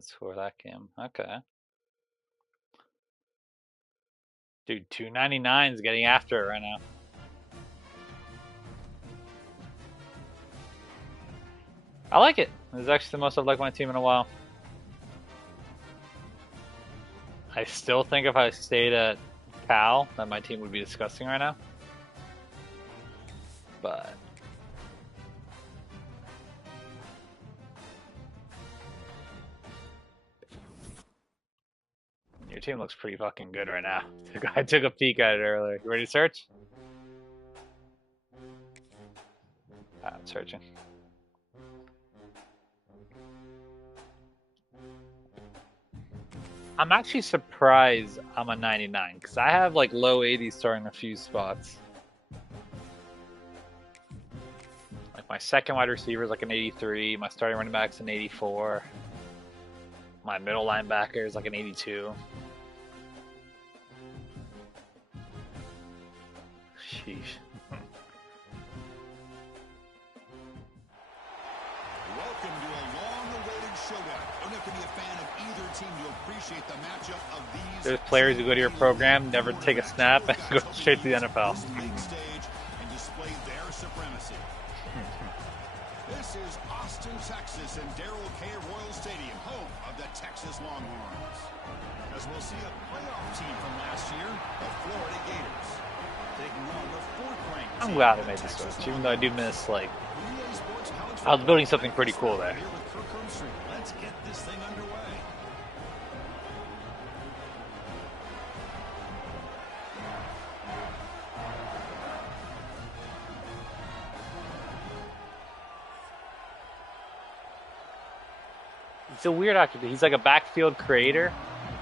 That's for that game. Okay. Dude, 299 is getting after it right now. I like it. This is actually the most I've liked my team in a while. I still think if I stayed at Cal, that my team would be disgusting right now. But your team looks pretty fucking good right now. I took a peek at it earlier. You ready to search? I'm searching. I'm actually surprised I'm a 99 because I have like low 80s starting a few spots. Like my second wide receiver is like an 83. My starting running back's an 84. My middle linebacker is like an 82. Sheesh. Welcome to a long-awaited showdown. You don't have to be a fan of either team to appreciate the matchup of these. There's players who go to your program, never take a snap, and go straight to the NFL. Big stage and display their supremacy. This is Austin, Texas, and Darrell K. Royal Stadium, home of the Texas Longhorns. As we'll see a playoff team from last year, the Florida Gators, taking on the fourth-ranked. I'm glad I made the switch, even though I do miss like. I was building something pretty cool there. Let's get this thing underway. He's a weird actor. He's like a backfield creator.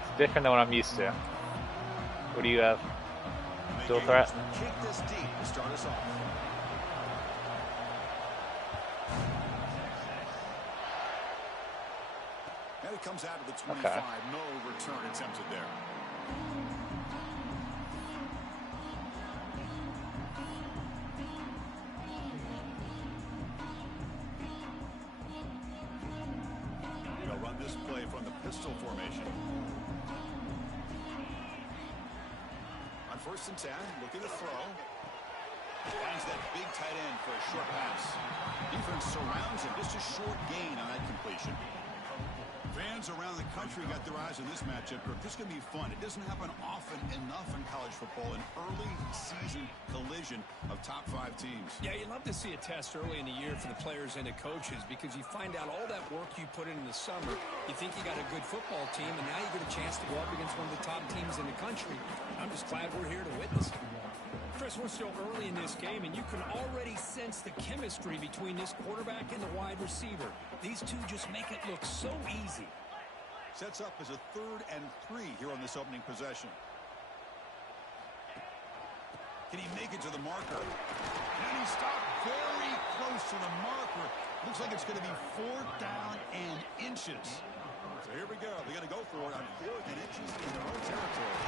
It's different than what I'm used to. What do you have? Dual threat? Kick this deep to start us off. And it comes out of the 25. Okay. No return attempted there. They'll run this play from the pistol formation. On 1st and 10, looking to throw. Finds that big tight end for a short pass. Defense surrounds him. Just a short gain on that completion. Fans around the country got their eyes on this matchup. This is going to be fun. It doesn't happen often enough in college football. An early season collision of top 5 teams. Yeah, you love to see a test early in the year for the players and the coaches because you find out all that work you put in the summer. You think you got a good football team, and now you get a chance to go up against one of the top teams in the country. I'm just glad we're here to witness it. Chris, we're still early in this game, and you can already sense the chemistry between this quarterback and the wide receiver. These two just make it look so easy. Sets up as a 3rd and 3 here on this opening possession. Can he make it to the marker? And he stopped very close to the marker. Looks like it's going to be 4th down and inches. So here we go. They're going to go for it on 4th and inches in their own territory.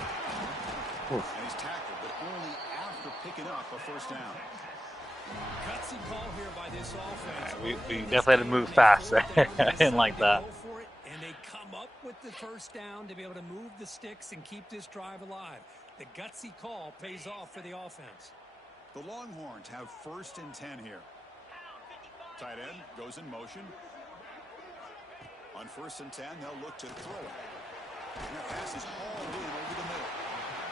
Oof. And he's tackled, but only after picking up a 1st down. Gutsy call here by this offense. We definitely had to move fast. I didn't like that. And they come up with the 1st down to be able to move the sticks and keep this drive alive. The gutsy call pays off for the offense. The Longhorns have 1st and 10 here. Tight end goes in motion. On 1st and 10, they'll look to throw it. And that pass is hauled in over the middle.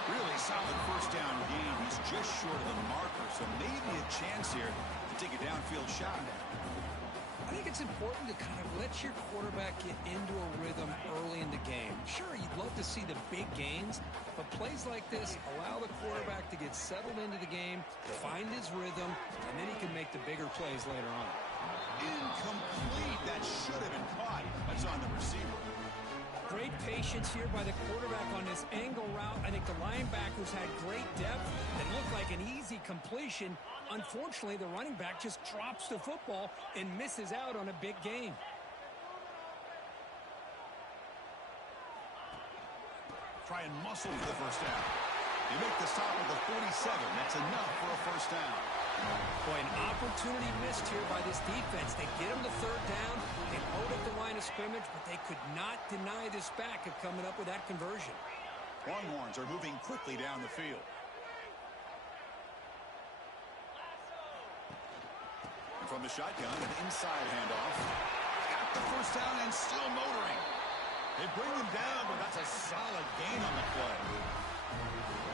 Really solid 1st down gain. He's just short of the marker, so maybe a chance here to take a downfield shot. I think it's important to kind of let your quarterback get into a rhythm early in the game. Sure, you'd love to see the big gains, but plays like this allow the quarterback to get settled into the game, find his rhythm, and then he can make the bigger plays later on. Incomplete. That should have been caught. That's on the receiver. Great patience here by the quarterback on this angle route. I think the linebackers had great depth. It looked like an easy completion. Unfortunately, the running back just drops the football and misses out on a big gain. Try and muscle for the 1st down. They make the stop at the 47. That's enough for a 1st down. Boy, an opportunity missed here by this defense. They get him the third down. They load up the line of scrimmage, but they could not deny this back of coming up with that conversion. Longhorns are moving quickly down the field. And from the shotgun, an inside handoff. Got the first down and still motoring. They bring him down, but that's a solid gain on the play.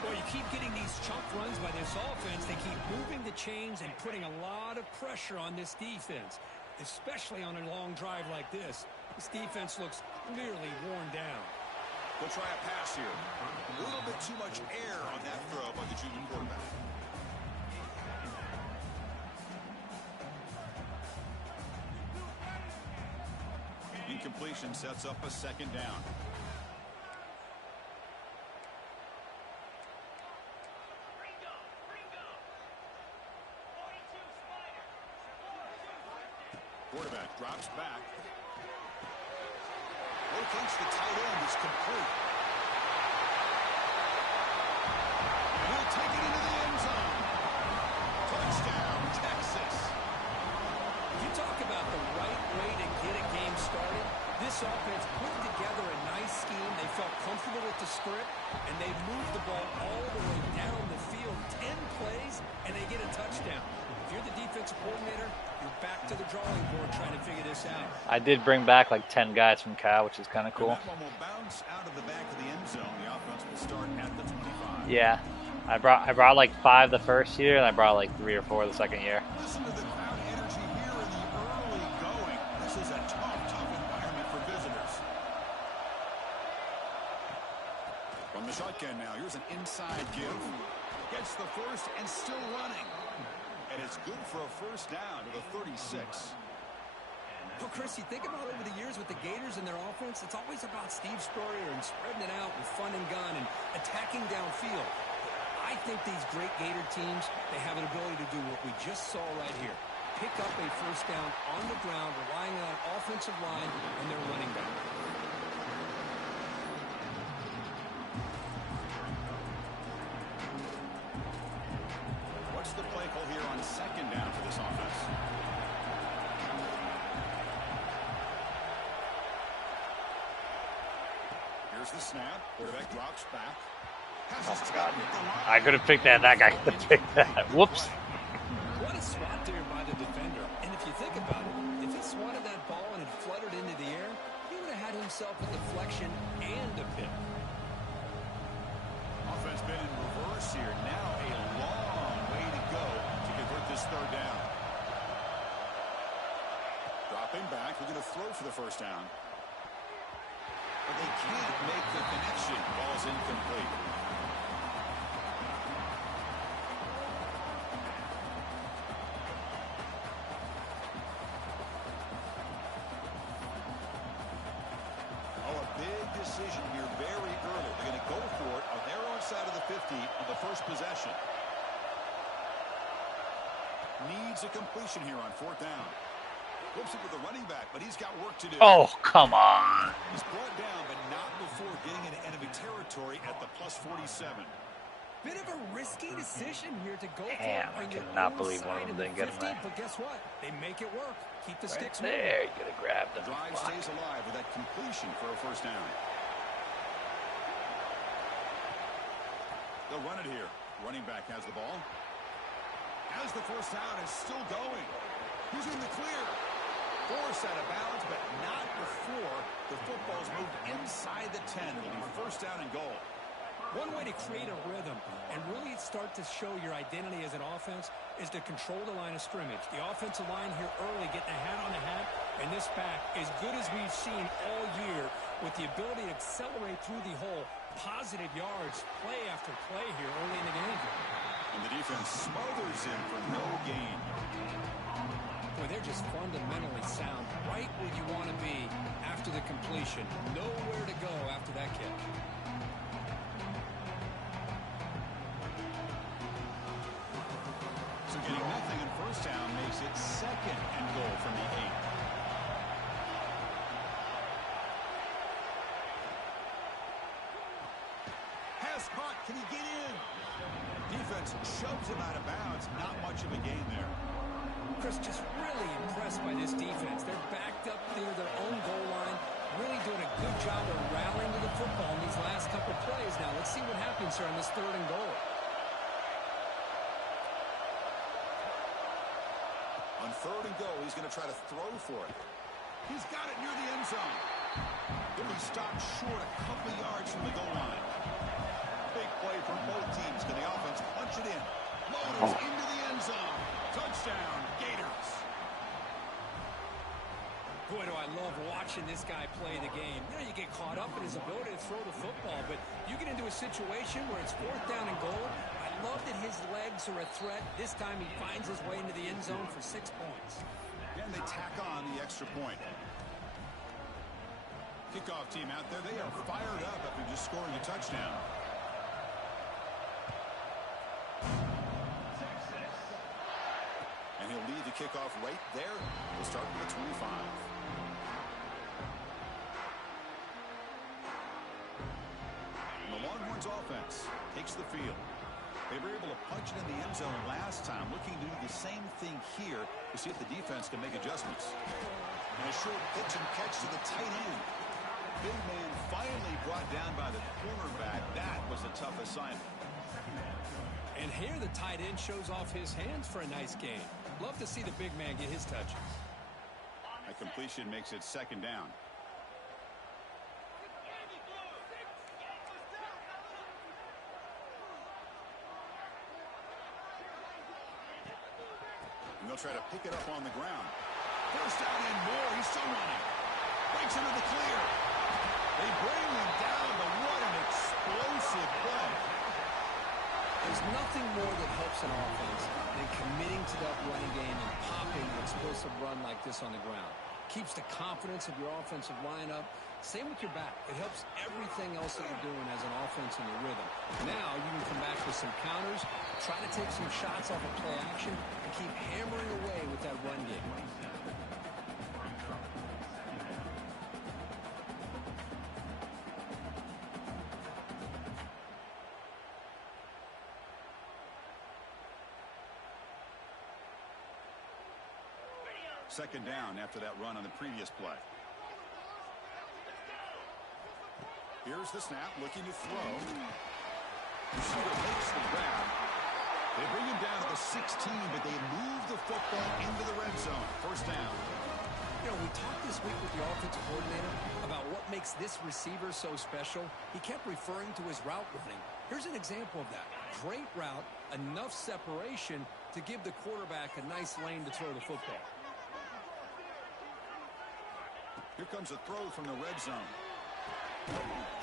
Well, you keep getting these chunk runs by this offense. They keep moving the chains and putting a lot of pressure on this defense, especially on a long drive like this. This defense looks clearly worn down. They'll try a pass here. A little bit too much air on that throw by the junior quarterback. Incompletion sets up a second down. Quarterback drops back. Locates the tight end is complete. And he'll take it into the end zone. Touchdown, Texas. If you talk about the right way to get a game started, this offense put together a nice scheme. They felt comfortable with the script, and they moved the ball all the way down the field, 10 plays, and they get a touchdown. If you're the defensive coordinator, you're back to the drawing board trying to figure this out. I did bring back like 10 guys from Cal, which is kind of cool. And that one will bounce out of the back of the end zone. The offense will start at the 25. Yeah, I brought like 5 the first year, and I brought like 3 or 4 the second year. Listen to the crowd energy here in the early going. This is a tough environment for visitors. From the shotgun now, here's an inside give. Gets the first and still running. And it's good for a first down to the 36. Well, Chris, you think about over the years with the Gators and their offense, it's always about Steve Spurrier and spreading it out with fun and gun and attacking downfield. I think these great Gator teams, they have an ability to do what we just saw right here. Pick up a first down on the ground, relying on an offensive line and their running back. What's the play call here on second down for this offense? Here's the snap. Quarterback drops back. Oh my God. I could have picked that. That guy could have picked that. Whoops. What a swat there by the defender. And if you think about it, if he swatted that ball and it fluttered into the air, he would have had himself a deflection and a pick. Offense been in reverse here. Now a long way to go to convert this third down. Dropping back. We're going to throw for the first down. But they can't make the connection. Ball's incomplete. Oh, a big decision here very early. They're going to go for it on their own side of the 50 on the first possession. Needs a completion here on fourth down. Flips it to the running back, but he's got work to do. Oh, come on. He's brought down, but not before getting into enemy territory at the plus 47. Bit of a risky decision here to go Damn, for I it on your cannot own believe one of side them in the didn't get him 50, there. but guess what? They make it work. Keep the Right sticks moving. there, you could have grabbed The him. drive Fuck. stays alive with that completion for a first down. They'll run it here. Running back has the ball. As the first down is still going. He's in the clear. Forced out of bounds, but not before the football's moved inside the 10. It'll be first down and goal. One way to create a rhythm and really start to show your identity as an offense is to control the line of scrimmage. The offensive line here early getting a hat on the hat, and this back, as good as we've seen all year, with the ability to accelerate through the hole, positive yards, play after play here early in the game. And the defense smothers him for no gain. Boy, they're just fundamentally sound, right where you want to be after the completion. Nowhere to go after that catch. So getting nothing in first down makes it second and goal from the 8. Pass caught. Can he get in? Defense shoves him out of bounds. Not much much of a gain there. Chris, just really impressed by this defense. They're backed up near their own goal line, really doing a good job of rallying to the football in these last couple plays. Now, let's see what happens here on this 3rd and goal. On 3rd and goal, he's going to try to throw for it. He's got it near the end zone. He'll be stopped short a couple yards from the goal line. Big play for both teams. Can the offense punch it in? Loads into the end zone. Touchdown, Gators. Boy, do I love watching this guy play the game. You know, you get caught up in his ability to throw the football, but you get into a situation where it's 4th down and goal. I love that his legs are a threat. This time he finds his way into the end zone for 6 points. And they tack on the extra point. Kickoff team out there, they are fired up after just scoring a touchdown. And he'll lead the kickoff right there. We'll start with the 25. And the Longhorns offense takes the field. They were able to punch it in the end zone last time, looking to do the same thing here to see if the defense can make adjustments. And a short pitch and catch to the tight end. Big man finally brought down by the cornerback. That was a tough assignment. And here the tight end shows off his hands for a nice gain. Love to see the big man get his touches. A completion makes it 2nd down. And they'll try to pick it up on the ground. 1st down and more. He's still running. Breaks into the clear. They bring him down, but what an explosive play. There's nothing more that helps an offense than committing to that running game and popping an explosive run like this on the ground. Keeps the confidence of your offensive lineup. Same with your back. It helps everything else that you're doing as an offense in your rhythm. Now you can come back with some counters, try to take some shots off of play action, and keep hammering away with that run game. Second down after that run on the previous play. Here's the snap, looking to throw. Receiver makes the grab. They bring him down to the 16, but they move the football into the red zone. 1st down. You know, we talked this week with the offensive coordinator about what makes this receiver so special. He kept referring to his route running. Here's an example of that. Great route, enough separation to give the quarterback a nice lane to throw the football. Here comes a throw from the red zone.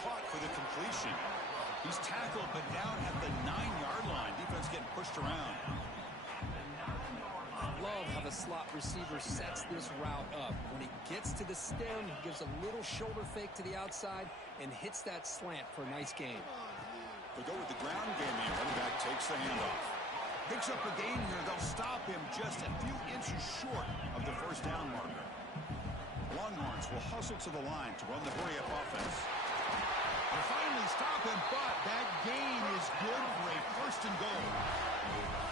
Caught for the completion. He's tackled, but down at the 9-yard line. Defense getting pushed around. I love how the slot receiver sets this route up. When he gets to the stem, he gives a little shoulder fake to the outside and hits that slant for a nice gain. They go with the ground game here. Running back takes the handoff. Picks up a gain here. They'll stop him just a few inches short of the 1st down marker. Longhorns will hustle to the line to run the hurry-up offense. They finally stop him, but that gain is good for a 1st and goal.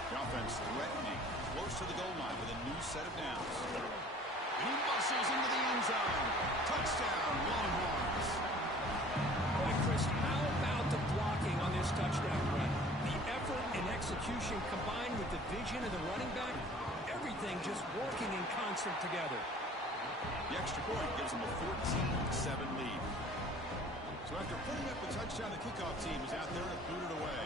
The offense threatening, close to the goal line with a new set of downs. And he muscles into the end zone. Touchdown, Longhorns. Boy, Chris, how about the blocking on this touchdown run? The effort and execution combined with the vision of the running back, everything just working in concert together. The extra point gives them a 14-7 lead. So after putting up the touchdown, the kickoff team is out there to boot it away.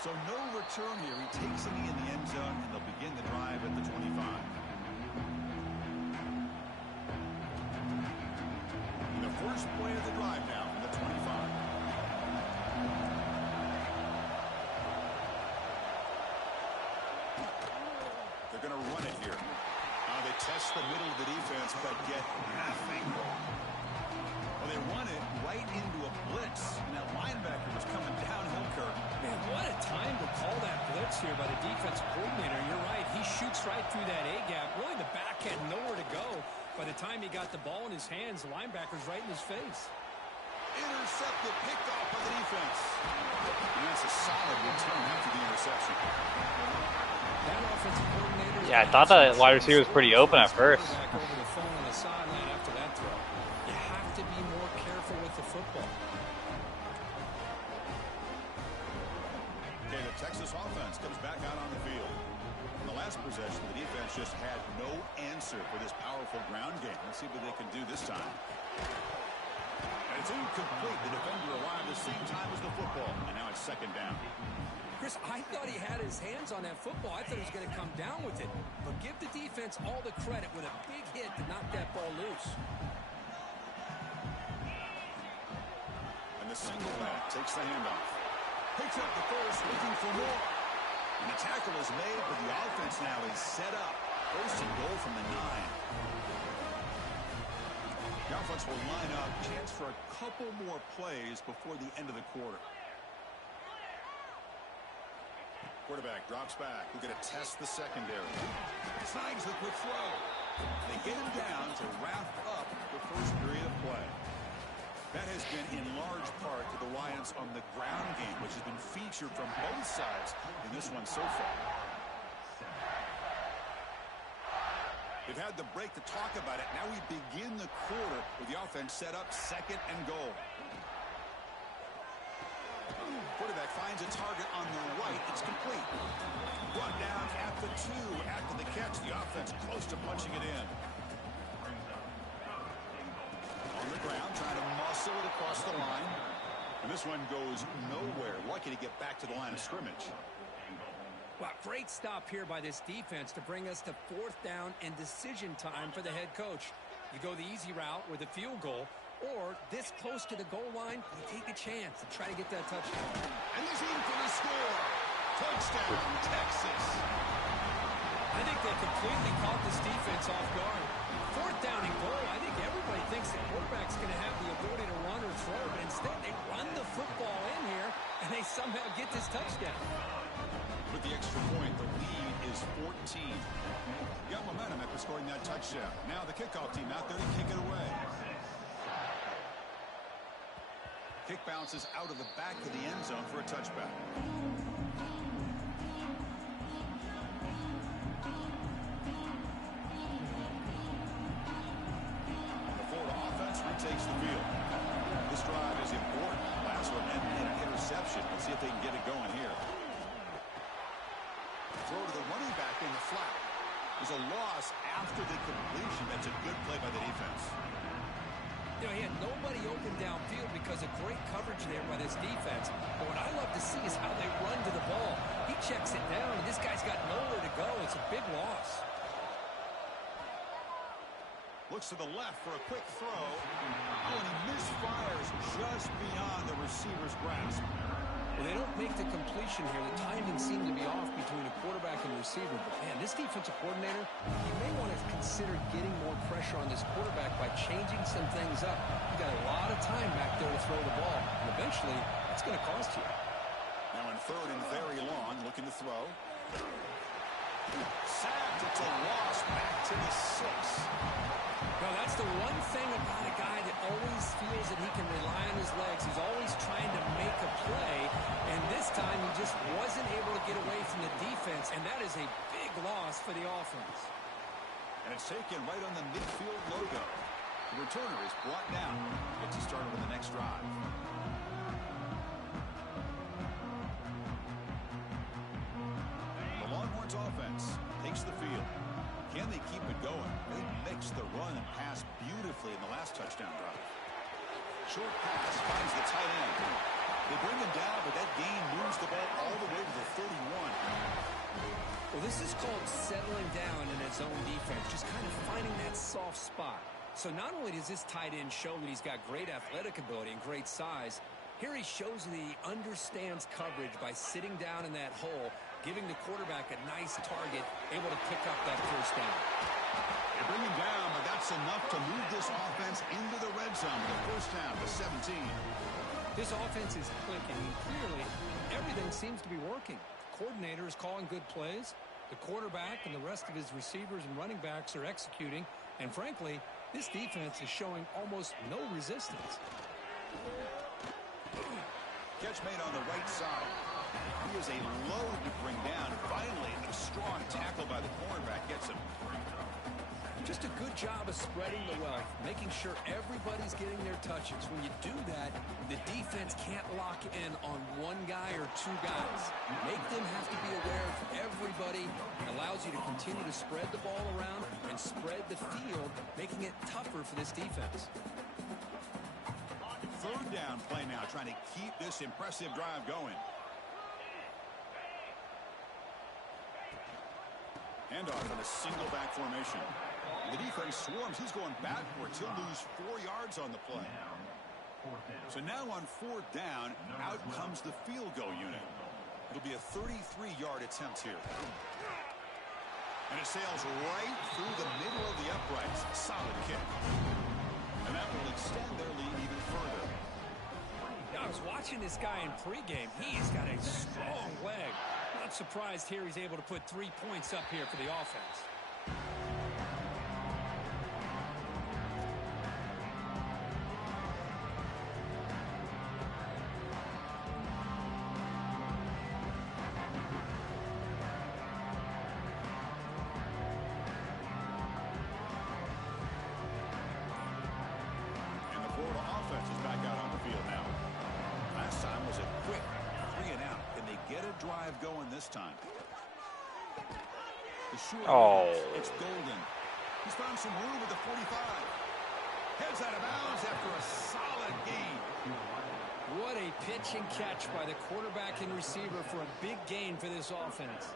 So no return here. He takes it in the end zone, and they'll begin the drive at the 25. And the first play of the drive now from the 25. They're going to run it here. They test the middle of the defense, but get nothing. Well, they run it right into a blitz, and that linebacker was coming downhill, Kirk. Man, what a time to call that blitz here by the defensive coordinator. You're right. He shoots right through that A-gap. Really, the back had nowhere to go. By the time he got the ball in his hands, the linebacker's right in his face. Picked off by the defense. And that's a solid return after the interception. That offensive coordinator. Yeah, I thought the wide receiver was pretty open at first. Over the phone on the sideline after that throw. You have to be more careful with the football. Okay, the Texas offense comes back out on the field. In the last possession, the defense just had no answer for this powerful ground game. Let's see what they can do this time. And it's incomplete. The defender arrived at the same time as the football. And now it's second down. Chris, I thought he had his hands on that football. I thought he was going to come down with it. But give the defense all the credit with a big hit to knock that ball loose. And the single back takes the handoff. Picks up the first, looking for more. And the tackle is made, but the offense now is set up. First and goal from the 9. The offense will line up. Chance for a couple more plays before the end of the quarter. Quarterback drops back. We're going to test the secondary. Snags the quick throw. They get him down to wrap up the first period of play. That has been in large part to the reliance on the ground game, which has been featured from both sides in this one so far. They've had the break to talk about it. Now we begin the quarter with the offense set up second and goal. Quarterback finds a target on the right. It's complete. Brought down at the 2 after the catch. The offense close to punching it in. On the ground, trying to muscle it across the line. And this one goes nowhere. Lucky to get back to the line of scrimmage. Wow, great stop here by this defense to bring us to fourth down and decision time for the head coach. You go the easy route with a field goal, or this close to the goal line, you take a chance and try to get that touchdown. And he's in for the score. Touchdown, Texas. I think they completely caught this defense off guard. Fourth down and goal, I think everybody thinks the quarterback's going to have the ability to run or throw, but instead they run the football in here, and they somehow get this touchdown. With the extra point, the lead is 14. Got momentum after scoring that touchdown. Now the kickoff team out there to kick it away. Kick bounces out of the back of the end zone for a touchback. The Florida offense retakes the field. This drive is important. Last one ended in an interception. Let's see if they can get it going here. Throw to the running back in the flat. There's a loss after the completion. That's a good play by the defense. You know, he had nobody open downfield because of great coverage there by this defense. But what I love to see is how they run to the ball. He checks it down, and this guy's got nowhere to go. It's a big loss. Looks to the left for a quick throw. Oh, and he misfires just beyond the receiver's grasp. Well, they don't make the completion here. The timing seemed to be off between a quarterback and receiver. But, man, this defensive coordinator, he may want to consider getting more pressure on this quarterback by changing some things up. You got a lot of time back there to throw the ball. And eventually, that's going to cost you. Now in third and very long, looking to throw. Sacked. It's a loss back to the 6. Well, that's the one thing about a guy that always feels that he can rely on his legs. He's always trying to make a play, and this time he just wasn't able to get away from the defense, and that is a big loss for the offense. And it's taken right on the midfield logo. The returner is brought down. Gets you started on the next drive. The Longhorns offense takes the field. Can they keep it going? They mixed the run and pass beautifully in the last touchdown drive. Short pass finds the tight end. They bring him down, but that gain moves the ball all the way to the 31. Well, this is called settling down in his own defense, just kind of finding that soft spot. So not only does this tight end show that he's got great athletic ability and great size, here he shows that he understands coverage by sitting down in that hole, giving the quarterback a nice target, able to pick up that first down. They bring him down, but that's enough to move this offense into the red zone. The first down to 17. This offense is clicking, and clearly everything seems to be working. The coordinator is calling good plays. The quarterback and the rest of his receivers and running backs are executing. And frankly, this defense is showing almost no resistance. Catch made on the right side. He is a load to bring down. Finally, a strong tackle by the cornerback gets him. Just a good job of spreading the wealth, making sure everybody's getting their touches. When you do that, the defense can't lock in on one guy or two guys. Make them have to be aware of everybody. Allows you to continue to spread the ball around and spread the field, making it tougher for this defense. Third down play now, trying to keep this impressive drive going. Handoff in a single back formation. The defense swarms. He's going backwards. He'll lose 4 yards on the play. So now on fourth down, out comes the field goal unit. It'll be a 33-yard attempt here. And it sails right through the middle of the uprights. Solid kick. And that will extend their lead even further. I was watching this guy in pregame. He's got a strong leg. Not surprised here he's able to put 3 points up here for the offense. Time. Oh. It's Golden. He's found some room with the 45. Heads out of bounds after a solid gain. What a pitch and catch by the quarterback and receiver for a big gain for this offense.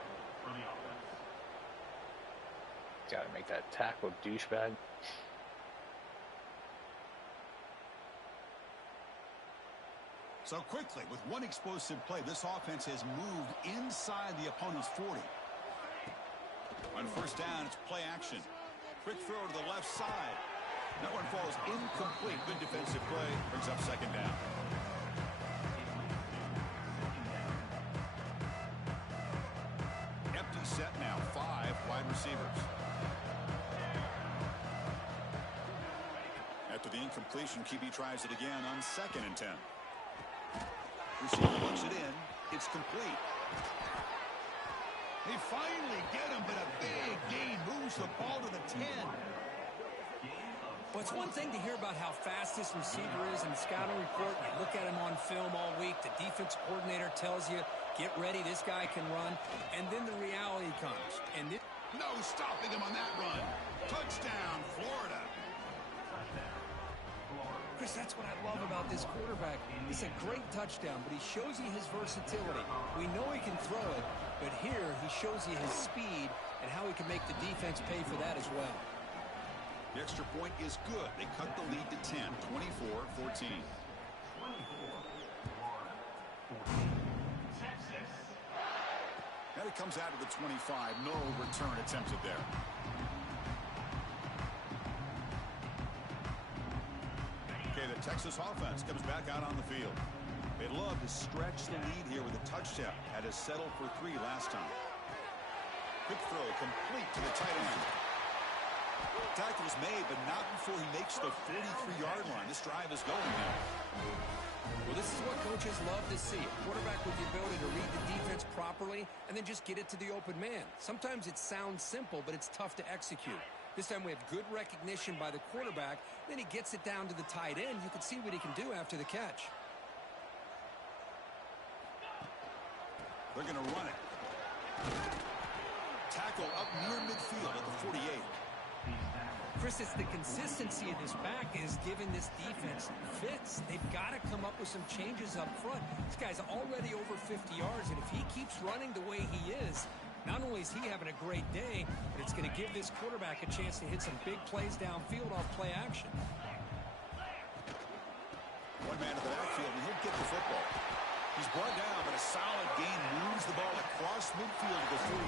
Gotta make that tackle, douchebag. So quickly, with one explosive play, this offense has moved inside the opponent's 40. On first down, it's play action. Quick throw to the left side. That one falls incomplete. Good defensive play. Brings up second down. Empty set now. 5 wide receivers. After the incompletion, QB tries it again on 2nd and 10. Receiver looks it in. It's complete. They finally get him, but a big gain moves the ball to the 10. Well, it's one thing to hear about how fast this receiver is in the scouting report. You look at him on film all week. The defense coordinator tells you, get ready, this guy can run. And then the reality comes. And no stopping him on that run. Touchdown, Florida. Chris, that's what I love about this quarterback. It's a great touchdown, but he shows you his versatility. We know he can throw it, but here he shows you his speed and how he can make the defense pay for that as well. The extra point is good. They cut the lead to 10, 24-14. And it comes out to the 25. No return attempted there. Okay, the Texas offense comes back out on the field. They'd love to stretch the lead here with a touchdown. Had to settle for 3 last time. Quick throw complete to the tight end. Tackle is made, but not before he makes the 43-yard line. This drive is going now. Well, this is what coaches love to see. A quarterback with the ability to read the defense properly and then just get it to the open man. Sometimes it sounds simple, but it's tough to execute. This time we have good recognition by the quarterback. Then he gets it down to the tight end. You can see what he can do after the catch. They're going to run it. Tackle up near midfield at the 48. Chris, it's the consistency of this back is giving this defense fits. They've got to come up with some changes up front. This guy's already over 50 yards, and if he keeps running the way he is, not only is he having a great day, but it's going to give this quarterback a chance to hit some big plays downfield off play action. One man in the backfield, and he'll get the football. He's brought down, but a solid gain moves the ball across midfield to the 41.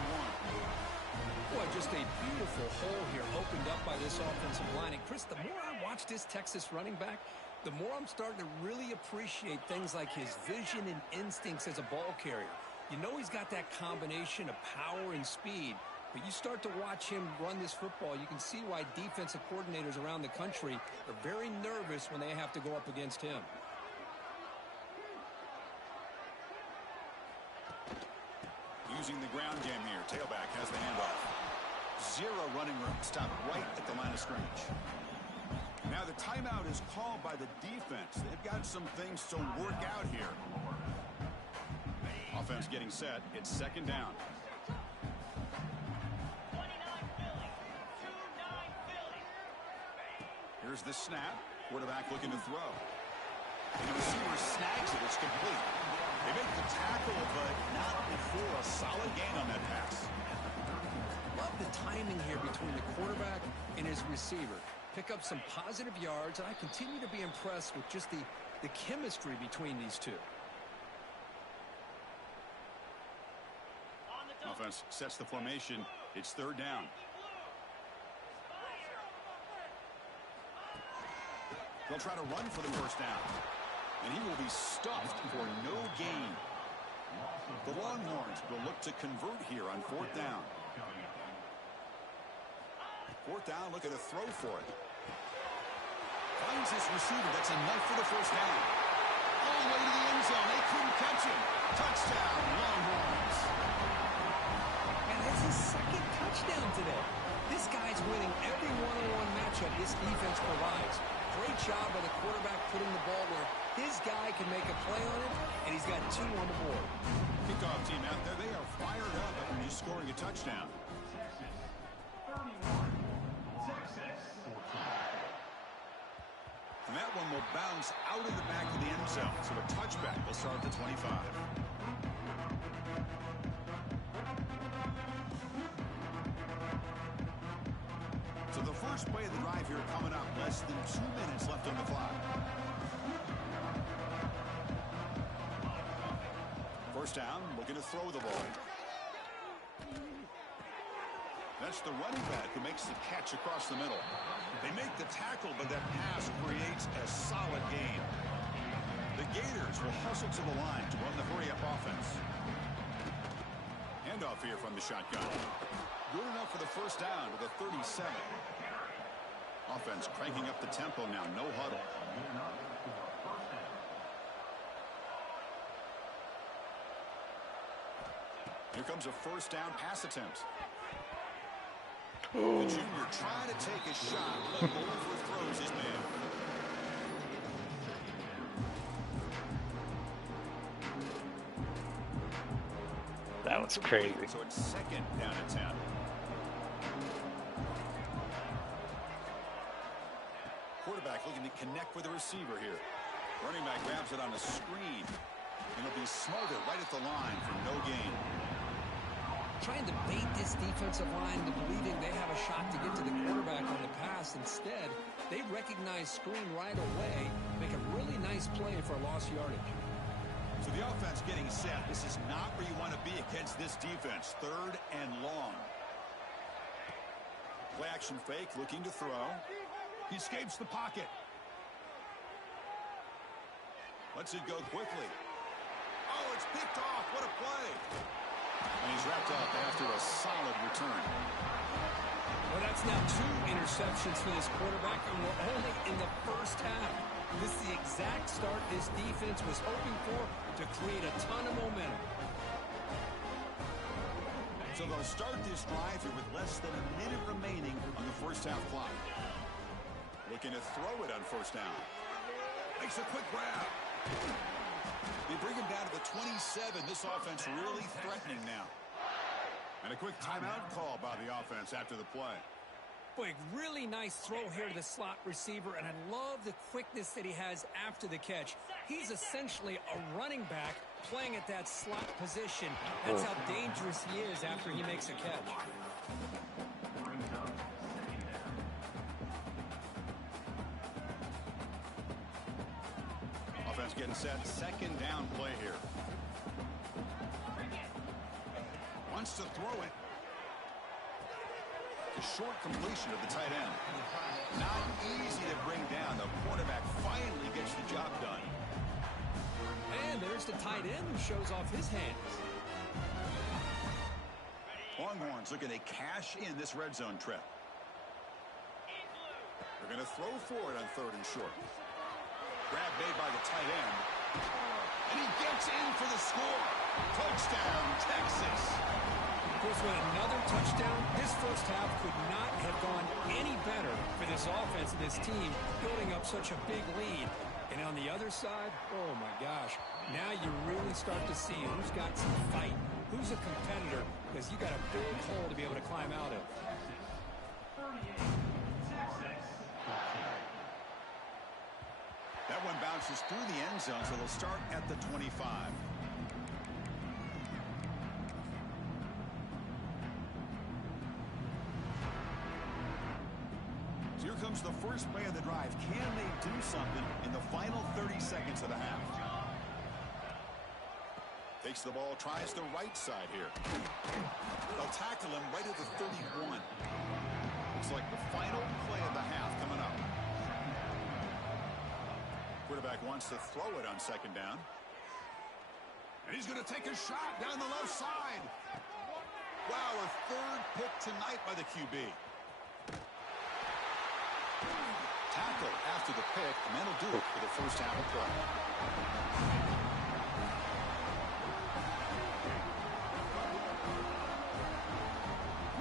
Boy, just a beautiful hole here opened up by this offensive line. And Chris, the more I watch this Texas running back, the more I'm starting to really appreciate things like his vision and instincts as a ball carrier. You know he's got that combination of power and speed, but you start to watch him run this football, you can see why defensive coordinators around the country are very nervous when they have to go up against him. using the ground game here. Tailback has the handoff. Zero running room. Stop right at the line of scrimmage. Now the timeout is called by the defense. They've got some things to work out here. Offense getting set. It's second down. Here's the snap. Quarterback looking to throw. And the receiver snags it. It's complete. They make the tackle, but not before a solid gain on that pass. Love the timing here between the quarterback and his receiver. Pick up some positive yards, and I continue to be impressed with just the chemistry between these two. Offense sets the formation. It's third down. They'll try to run for the first down. And he will be stuffed for no gain. The Longhorns will look to convert here on fourth down. Fourth down, looking to throw for it. Finds his receiver. That's enough for the first down. All the way to the end zone. They couldn't catch him. Touchdown, Longhorns. And that's his second touchdown today. This guy's winning every one-on-one matchup this defense provides. Great job by the quarterback putting the ball where his guy can make a play on it, and he's got two on the board. Kickoff team out there, they are fired up after just scoring a touchdown. And that one will bounce out of the back of the end zone. So a touchback will start at the 25. So the first play of the drive here coming up. Less than 2 minutes left on the clock. First down, looking to throw the ball. That's the running back who makes the catch across the middle. They make the tackle, but that pass creates a solid gain. The Gators will hustle to the line to run the hurry-up offense. Handoff here from the shotgun. Good enough for the first down to the 37. Offense cranking up the tempo now. No huddle. Here comes a first down pass attempt. The junior trying to take a shot, but overthrows his man. That was crazy. So it's second down and 10. Quarterback looking to connect with the receiver here. Running back grabs it on the screen. And it'll be smothered right at the line for no gain. Trying to bait this defensive line into believing they have a shot to get to the quarterback on the pass. Instead, they recognize screen right away, make a really nice play for lost yardage. So the offense getting set. This is not where you want to be against this defense. Third and long. Play action fake, looking to throw. He escapes the pocket. Lets it go quickly. Oh, it's picked off. What a play. And he's wrapped up after a solid return. Well, that's now 2 interceptions for this quarterback, and we're only in the first half. This is the exact start this defense was hoping for to create a ton of momentum. So they'll start this drive here with less than a minute remaining on the first half clock. Looking to throw it on first down. Makes a quick grab. They bring him down to the 27. This offense really threatening now. And a quick timeout call by the offense after the play. Boy, really nice throw here to the slot receiver, and I love the quickness that he has after the catch. He's essentially a running back playing at that slot position. That's how dangerous he is after he makes a catch. Offense getting set. Second down play here. Wants to throw it. The short completion of the tight end. Not easy to bring down. The quarterback finally gets the job done. And there's the tight end who shows off his hands. Longhorns looking to cash in this red zone trip. They're going to throw for it on third and short. Grab made by the tight end. And he gets It's in for the score. Touchdown, Texas. Of course, with another touchdown, this first half could not have gone any better for this offense and this team, building up such a big lead. And on the other side, oh my gosh, now you really start to see who's got some fight, who's a competitor, because you got a big hole to be able to climb out of. That one bounces through the end zone, so they'll start at the 25. Here comes the first play of the drive. Can they do something in the final 30 seconds of the half? Takes the ball, tries the right side here. They'll tackle him right at the 31. Looks like the final play of the half coming up. Quarterback wants to throw it on second down. And he's going to take a shot down the left side. Wow, a third pick tonight by the QB. Tackle after the pick, and that'll do it for the first half of play.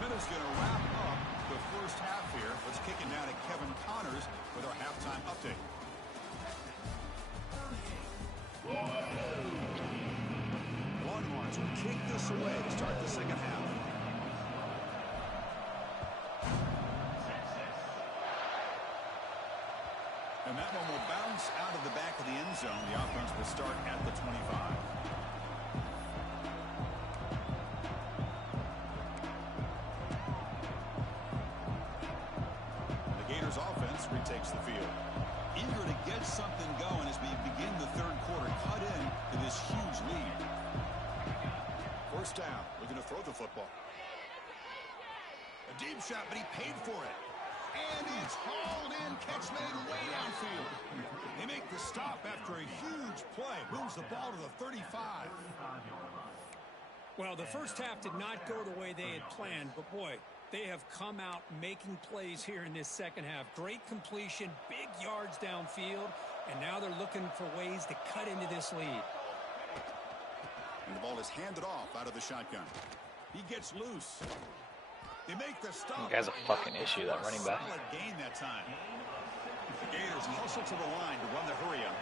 Miller's going to wrap up the first half here. Let's kick it down to Kevin Connors with our halftime update. Longhorns will kick this away to start the second half. And that one will bounce out of the back of the end zone. The offense will start at the 25. The Gators offense retakes the field. Eager to get something going as we begin the third quarter. Cut in to this huge lead. First down. Looking to throw the football. A deep shot, but he paid for it. And it's hauled in, catch made way downfield. They make the stop after a huge play. Moves the ball to the 35. Well, the first half did not go the way they had planned, but boy, they have come out making plays here in this second half. Great completion, big yards downfield, and now they're looking for ways to cut into this lead. And the ball is handed off out of the shotgun. He gets loose. They make the stop. That guy's a fucking issue, that running back. Solid gain that time. The Gators hustle to the line to run the hurry up.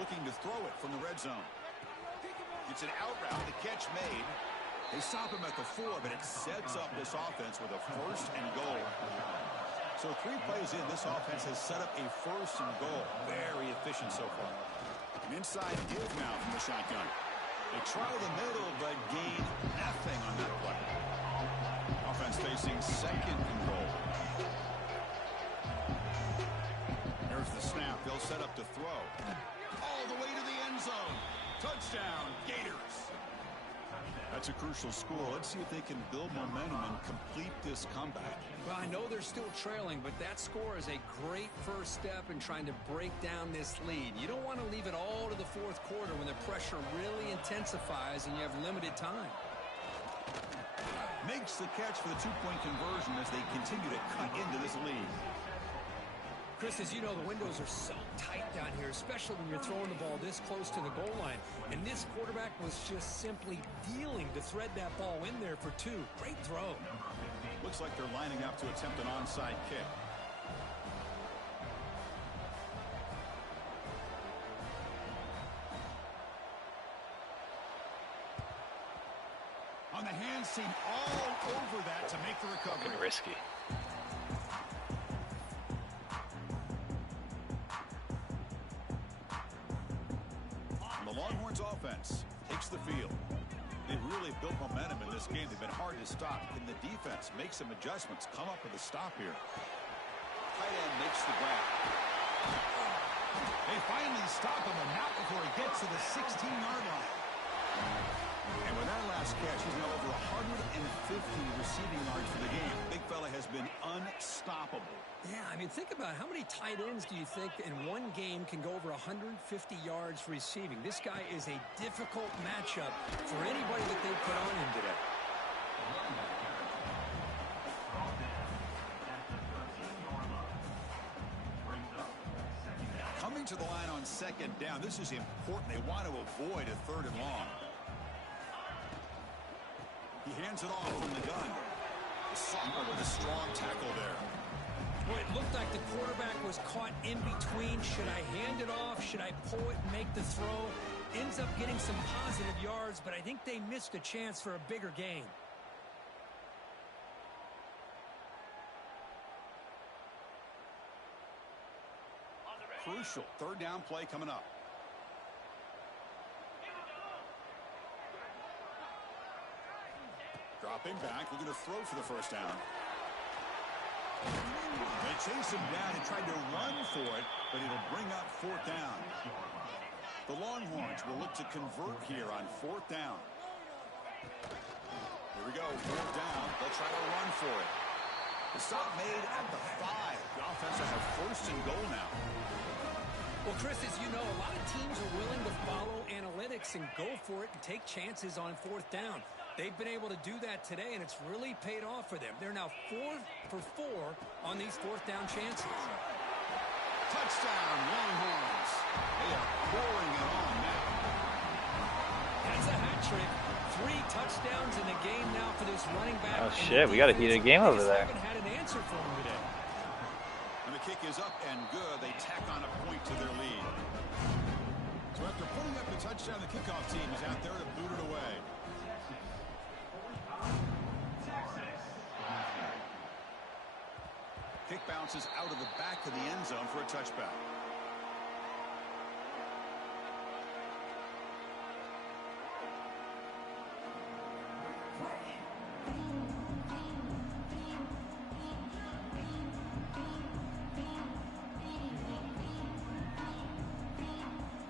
Looking to throw it from the red zone. It's an out route. The catch made. They stop him at the 4, but it sets up this offense with a first and goal. So 3 plays in, this offense has set up a first and goal. Very efficient so far. An inside give now from the shotgun. They try the middle, but gain nothing on that play. Offense facing second and goal. There's the snap. They'll set up to throw. All the way to the end zone. Touchdown, Gators. That's a crucial score. Let's see if they can build momentum and complete this comeback. Well, I know they're still trailing, but that score is a great first step in trying to break down this lead. You don't want to leave it all to the fourth quarter when the pressure really intensifies and you have limited time. Makes the catch for the 2-point conversion as they continue to cut into this lead. Chris, as you know, the windows are so tight down here, especially when you're throwing the ball this close to the goal line. And this quarterback was just simply dealing to thread that ball in there for 2. Great throw. Looks like they're lining up to attempt an onside kick. On the hand seam, all over that to make the recovery. Fucking risky. Longhorns offense takes the field. They've really built momentum in this game. They've been hard to stop. Can the defense make some adjustments? Come up with a stop here. Tight end makes the grab. They finally stop him, and not before he gets to the 16-yard line. And with that last catch, he's now over 150 receiving yards for the game. Big fella has been unstoppable. Yeah, I mean, think about how many tight ends do you think in one game can go over 150 yards receiving? This guy is a difficult matchup for anybody that they put on him today. to the line on second down. This is important. They want to avoid a 3rd and long. He hands it off from the gun. The sophomore with a strong tackle there. Well, it looked like the quarterback was caught in between. Should I hand it off? Should I pull it and make the throw? Ends up getting some positive yards, but I think they missed a chance for a bigger gain. Crucial 3rd down play coming up. Dropping back, looking to throw for the 1st down. They chase him down and tried to run for it, but it'll bring up 4th down. The Longhorns will look to convert here on 4th down. Here we go, 4th down. They'll try to run for it. The stop made at the 5. The offense will have 1st and goal now. Well, Chris, as you know, a lot of teams are willing to follow analytics and go for it and take chances on 4th down. They've been able to do that today, and it's really paid off for them. They're now 4 for 4 on these 4th down chances. Touchdown, Longhorns. They are pouring it on now. That's a hat trick. 3 touchdowns in the game now for this running back. Oh, shit. We got a heated game over there. Haven't had an answer for him today. And the kick is up and good. They tack on a point to their lead. So after putting up the touchdown, the kickoff team is out there to boot it away. Kick bounces out of the back of the end zone for a touchback.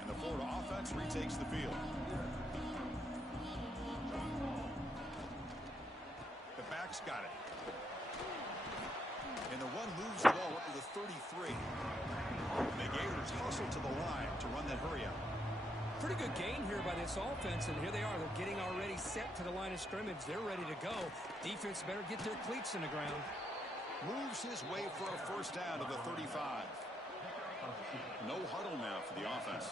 And the Florida offense retakes the field. The back's got it. And the one moves the ball up to the 33. And the Gators hustle to the line to run that hurry up. Pretty good gain here by this offense, and here they are. They're getting already set to the line of scrimmage. They're ready to go. Defense better get their cleats in the ground. Moves his way for a 1st down to the 35. No huddle now for the offense.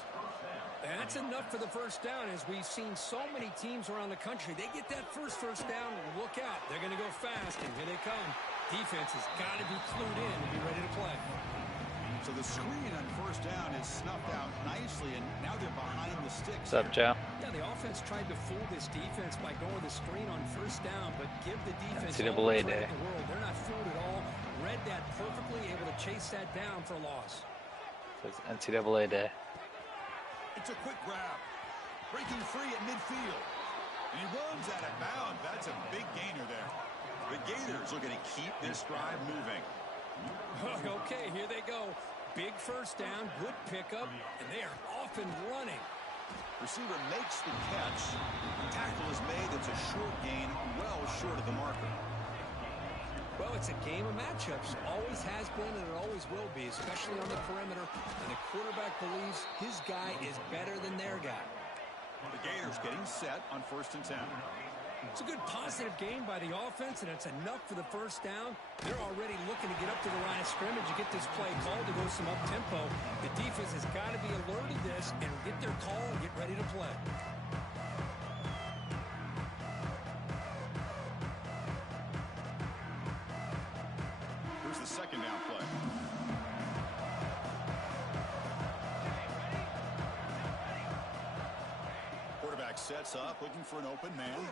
That's enough for the 1st down, as we've seen so many teams around the country. They get that first down, look out. They're going to go fast, and here they come. Defense has got to be clued in and be ready to play. So the screen on 1st down is snuffed out nicely, and now they're behind the sticks. What's up, Joe? Yeah, the offense tried to fool this defense by going the screen on 1st down, but give the defense NCAA all the day. credit in the world. They're not fooled at all. Read that perfectly, able to chase that down for a loss. It's NCAA day. It's a quick grab. Breaking free at midfield. And he runs out of bounds. That's a big gainer there. The Gators are going to keep this drive moving. Okay, here they go. Big 1st down, good pickup, and they are off and running. Receiver makes the catch. Tackle is made. It's a short gain, well short of the marker. Well, it's a game of matchups. Always has been, and it always will be, especially on the perimeter. And the quarterback believes his guy is better than their guy. The Gators getting set on 1st and 10. It's a good positive game by the offense, and it's enough for the 1st down. They're already looking to get up to the line of scrimmage and get this play called to go some up-tempo. The defense has got to be alert to this and get their call and get ready to play. Here's the 2nd down play. Quarterback sets up, looking for an open man.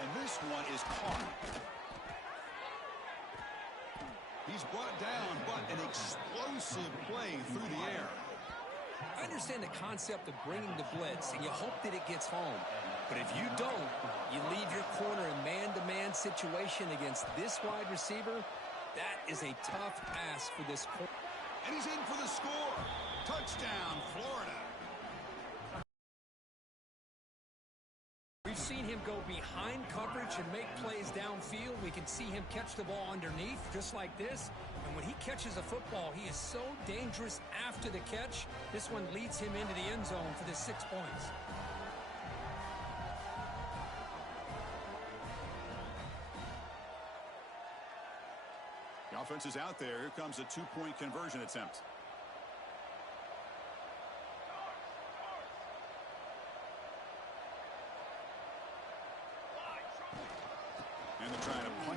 And this one is caught. He's brought down, but an explosive play through the air. I understand the concept of bringing the blitz, and you hope that it gets home. But if you don't, you leave your corner in man-to-man situation against this wide receiver. That is a tough ask for this corner. And he's in for the score. Touchdown, Florida. We've seen him go behind coverage and make plays downfield. We can see him catch the ball underneath, just like this. And when he catches a football, he is so dangerous after the catch. This one leads him into the end zone for the 6 points. The offense is out there. Here comes a 2-point conversion attempt.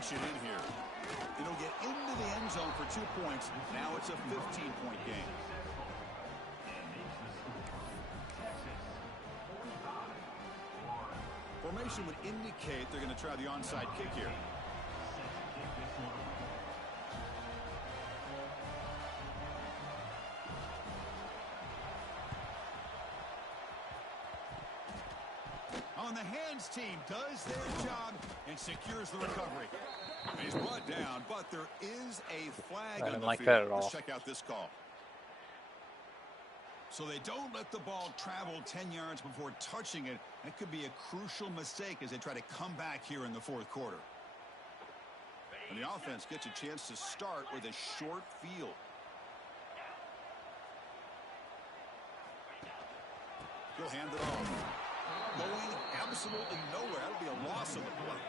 punch it in here. It'll get into the end zone for 2 points. Now it's a 15-point game. Formation would indicate they're going to try the onside kick here. On the hands team does their job and secures the recovery. And he's brought down, but there is a flag on the didn't like field. that at all. Let's check out this call. So they don't let the ball travel 10 yards before touching it. That could be a crucial mistake as they try to come back here in the fourth quarter. And the offense gets a chance to start with a short field. He'll hand it off. Going absolutely nowhere. That'll be a loss of the play.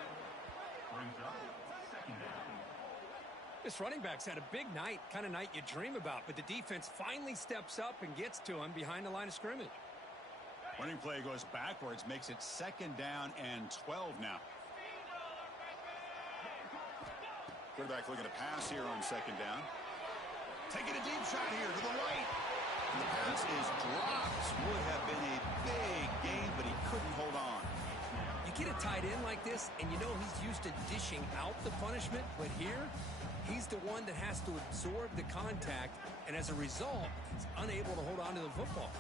This running back's had a big night, kind of night you dream about, but the defense finally steps up and gets to him behind the line of scrimmage. Running play goes backwards, makes it 2nd down and 12 now. Quarterback looking to pass here on 2nd down. Taking a deep shot here to the right. And the pass is dropped. Would have been a big gain, but he couldn't hold on. You get a tight end like this, and you know he's used to dishing out the punishment, but here, he's the one that has to absorb the contact, and as a result, he's unable to hold on to the football.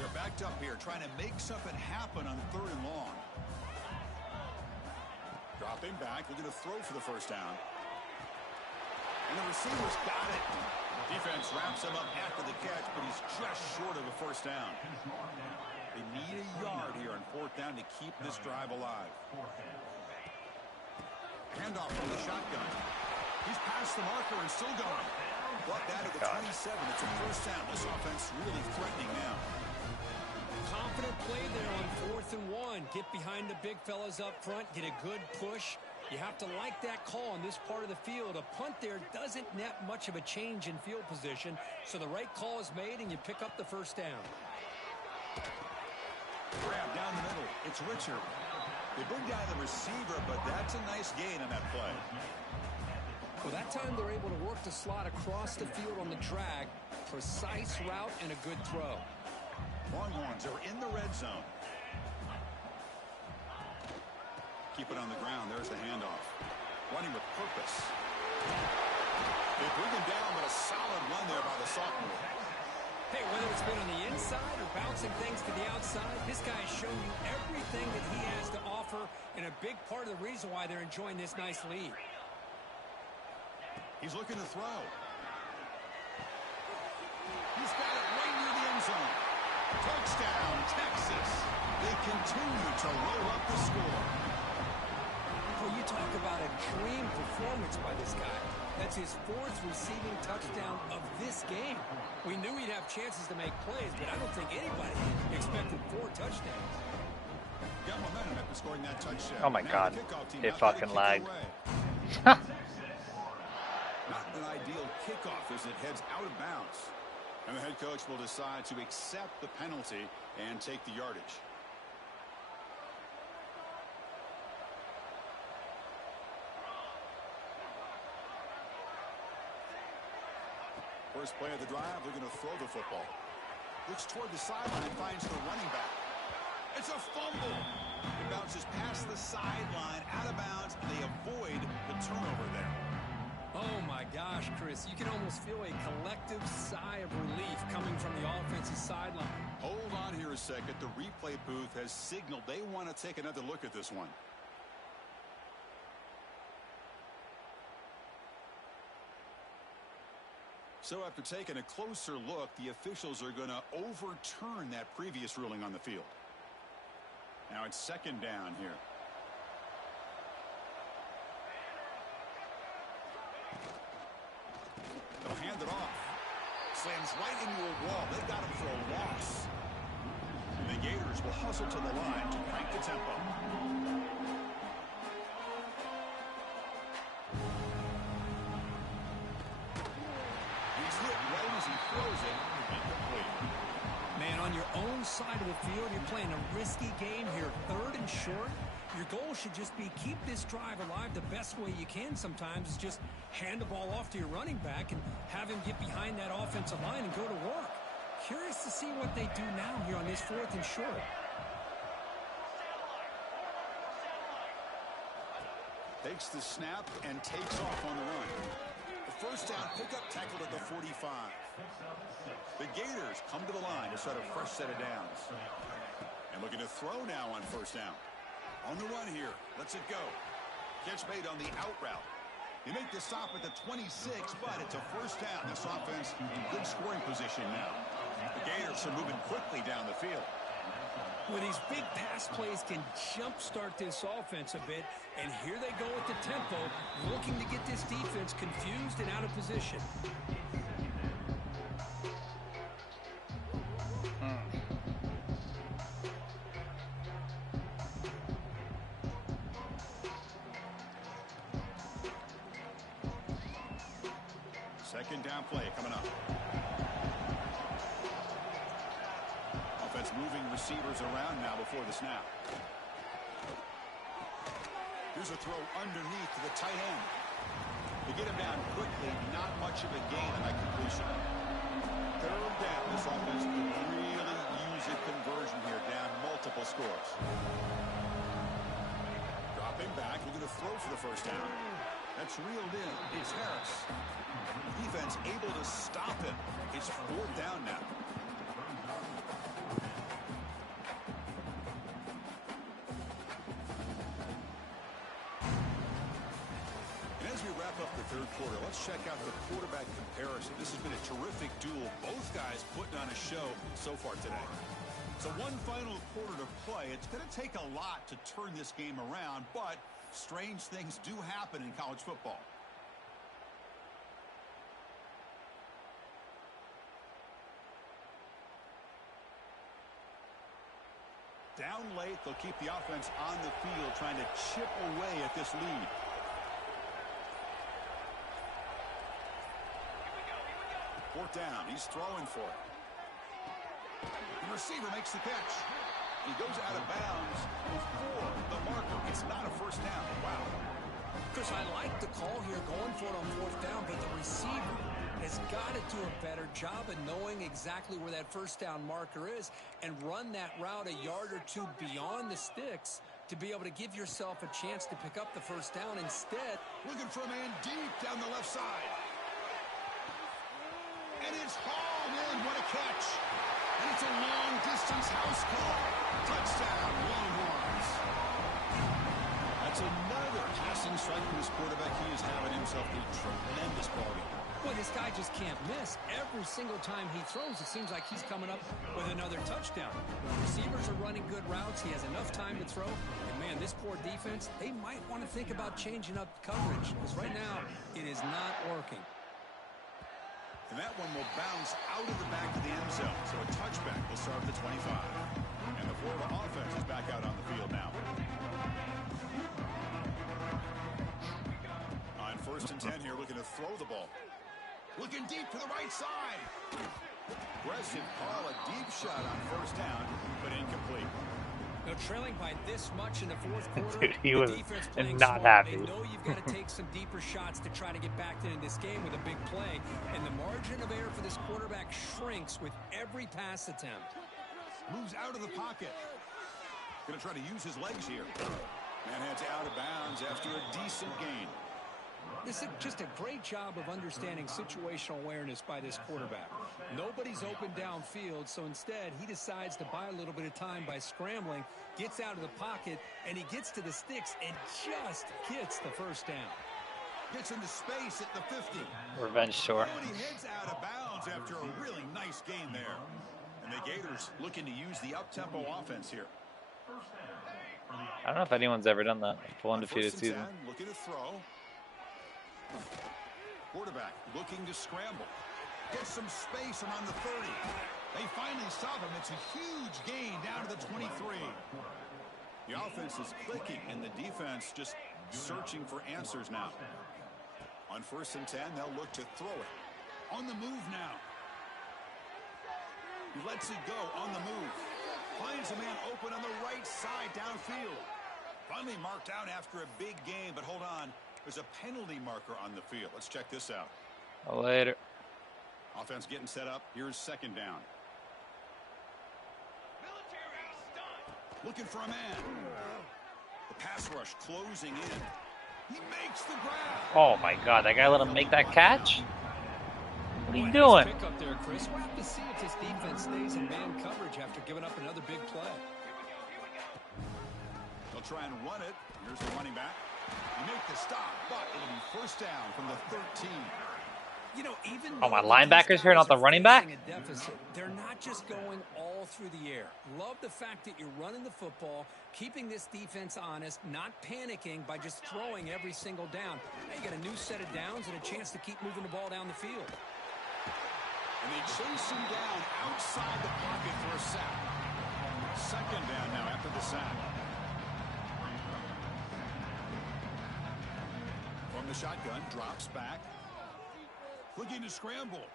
They're backed up here, trying to make something happen on 3rd and long. Dropping back, looking to throw for the 1st down. And the receiver's got it. Defense wraps him up after the catch, but he's just short of a 1st down. They need a yard here on 4th down to keep this drive alive. Handoff from the shotgun. He's past the marker and still going. Brought that to the 27. It's a 1st down. This offense really threatening now. Confident play there on 4th and 1. Get behind the big fellas up front. Get a good push. You have to like that call on this part of the field. A punt there doesn't net much of a change in field position, so the right call is made and you pick up the 1st down. Grab down the middle. It's Richard. They bring down the receiver, but that's a nice gain on that play. Well, that time they're able to work the slot across the field on the drag. Precise route and a good throw. Longhorns are in the red zone. Keep it on the ground. There's the handoff. Running with purpose. They bring him down, but a solid run there by the sophomore. Hey, whether it's been on the inside or bouncing things to the outside, this guy has shown you everything that he has to offer, and a big part of the reason why they're enjoying this nice lead. He's looking to throw. He's got it right near the end zone. Touchdown, Texas. They continue to roll up the score. Well, you talk about a dream performance by this guy. That's his 4th receiving touchdown of this game. We knew he'd have chances to make plays, but I don't think anybody expected 4 touchdowns. Got momentum after scoring that touchdown. Oh my God, it fucking lagged. Not an ideal kickoff as it heads out of bounds. And the head coach will decide to accept the penalty and take the yardage. First play of the drive, they're going to throw the football. Looks toward the sideline and finds the running back. It's a fumble. It bounces past the sideline, out of bounds, and they avoid the turnover there. Oh, my gosh, Chris. You can almost feel a collective sigh of relief coming from the offensive sideline. Hold on here a second. The replay booth has signaled they want to take another look at this one. So after taking a closer look, the officials are going to overturn that previous ruling on the field. Now it's 2nd down here. They'll hand it off. Slams right into a wall. They got him for a loss. The Gators will hustle to the line to crank the tempo. Man, on your own side of the field, you're playing a risky game here. 3rd and short. Your goal should just be keep this drive alive the best way you can sometimes is just hand the ball off to your running back and have him get behind that offensive line and go to work. Curious to see what they do now here on this 4th and short. Takes the snap and takes off on the run. The first down pickup tackled at the 45. The Gators come to the line to start a fresh set of downs. And looking to throw now on first down. On the run here. Lets it go. Catch made on the out route. You make the stop at the 26, but it's a first down. This offense in good scoring position now. The Gators are moving quickly down the field. Well, these big pass plays can jumpstart this offense a bit, and here they go at the tempo, looking to get this defense confused and out of position. Second down play coming up. Moving receivers around now before the snap. Here's a throw underneath to the tight end. To get him down quickly, not much of a gain on that completion. Third down, this offense could really use a conversion here, down multiple scores. Dropping back, looking to throw for the first down. That's reeled in. It's Harris. Defense able to stop him. It's 4th down now. Up the third quarter. Let's check out the quarterback comparison. This has been a terrific duel. Both guys putting on a show so far today. So one final quarter to play. It's going to take a lot to turn this game around, but strange things do happen in college football. Down late, they'll keep the offense on the field trying to chip away at this lead. Fourth down. He's throwing for it. The receiver makes the catch. He goes out of bounds before the marker. It's not a first down. Wow. Chris, I like the call here going for it on 4th down, but the receiver has got to do a better job of knowing exactly where that first down marker is and run that route a yard or two beyond the sticks to be able to give yourself a chance to pick up the first down. Instead, looking for a man deep down the left side. And it's hauled in. What a catch. And it's a long-distance house call. Touchdown, Longhorns. That's another passing strike from this quarterback. He is having himself a tremendous ballgame. Well, this guy just can't miss. Every single time he throws, it seems like he's coming up with another touchdown. The receivers are running good routes. He has enough time to throw. And, man, this poor defense, they might want to think about changing up coverage. Because right now, it is not working. And that one will bounce out of the back of the end zone. So a touchback will start at the 25. And the Florida offense is back out on the field now. On 1st and 10 here, looking to throw the ball. Looking deep to the right side. Aggressive call, a deep shot on 1st down, but incomplete. Now, trailing by this much in the 4th quarter, Dude, he was defense playing not smart. happy. They know you've got to take some deeper shots to try to get back into this game with a big play. And the margin of error for this quarterback shrinks with every pass attempt. Moves out of the pocket. Going to try to use his legs here. Man heads out of bounds after a decent gain. This is just a great job of understanding situational awareness by this quarterback. Nobody's open downfield, so instead he decides to buy a little bit of time by scrambling, gets out of the pocket, and he gets to the sticks and just gets the first down. Gets into space at the 50. Revenge tour. And he heads out of bounds after a really nice gain there. And the Gators looking to use the up-tempo offense here. I don't know if anyone's ever done that. Full undefeated season. Looking to throw. Quarterback looking to scramble. Gets some space around the 30. They finally stop him. It's a huge gain down to the 23. The offense is clicking, and the defense just searching for answers now. On 1st and 10, they'll look to throw it. On the move now. He lets it go on the move. Finds a man open on the right side downfield. Finally marked out after a big game, but hold on. There's a penalty marker on the field. Let's check this out. Later. Offense getting set up. Here's second down. Looking for a man. The pass rush closing in. He makes the grab. Oh my God, that guy let him make that catch? What are you doing? Pick up there, Chris. We'll have to see if this defense stays in man coverage after giving up another big play. They'll try and run it. Here's the running back. He make the stop, but it'll be first down from the 13. You know, even Oh, my linebacker's here, not the running back? A deficit, they're not just going all through the air. Love the fact that you're running the football, keeping this defense honest, not panicking by just throwing every single down. Now you got a new set of downs and a chance to keep moving the ball down the field. And they chase him down outside the pocket for a sack. Second down now after the sack. From the shotgun, drops back. Looking to scramble.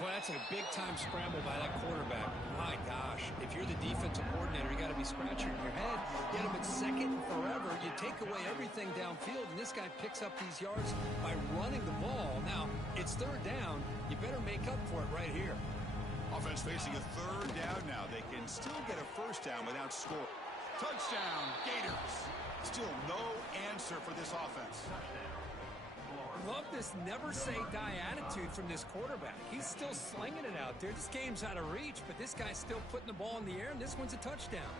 Boy, that's a big-time scramble by that quarterback. My gosh, if you're the defensive coordinator, you got to be scratching your head. Get him at second forever. You take away everything downfield, and this guy picks up these yards by running the ball. Now, it's third down. You better make up for it right here. Offense facing a third down now. They can still get a first down without score. Touchdown, Gators. Still no answer for this offense. Love this never-say-die attitude from this quarterback. He's still slinging it out there. This game's out of reach, but this guy's still putting the ball in the air, and this one's a touchdown.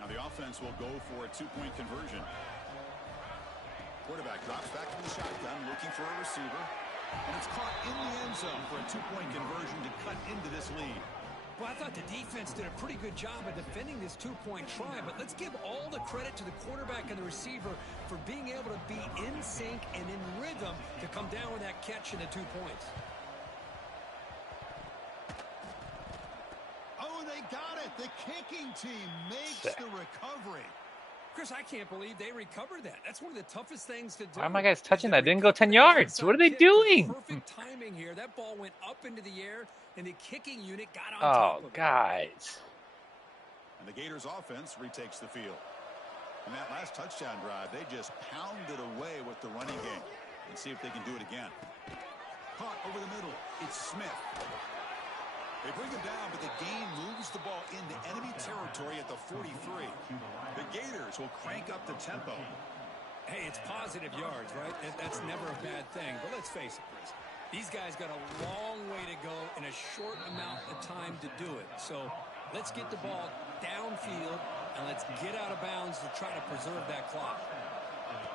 Now the offense will go for a two-point conversion. Quarterback drops back from the shotgun, looking for a receiver. And it's caught in the end zone for a two-point conversion to cut into this lead. Well, I thought the defense did a pretty good job of defending this two-point try, but let's give all the credit to the quarterback and the receiver for being able to be in sync and in rhythm to come down with that catch and the 2 points. Oh, they got it. The kicking team makes the recovery. Chris, I can't believe they recovered that. That's one of the toughest things to do. Why are my guys touching that? Didn't go 10 yards. What are they doing? Perfect timing here. That ball went up into the air, and the kicking unit got on top of it. Oh, guys. And the Gators offense retakes the field. In that last touchdown drive, they just pounded away with the running game. Let's see if they can do it again. Caught over the middle. It's Smith. They bring him down, but the game moves the ball into enemy territory at the 43. The Gators will crank up the tempo. Hey, it's positive yards, right? That's never a bad thing. But let's face it, Chris. These guys got a long way to go in a short amount of time to do it. So let's get the ball downfield, and let's get out of bounds to try to preserve that clock.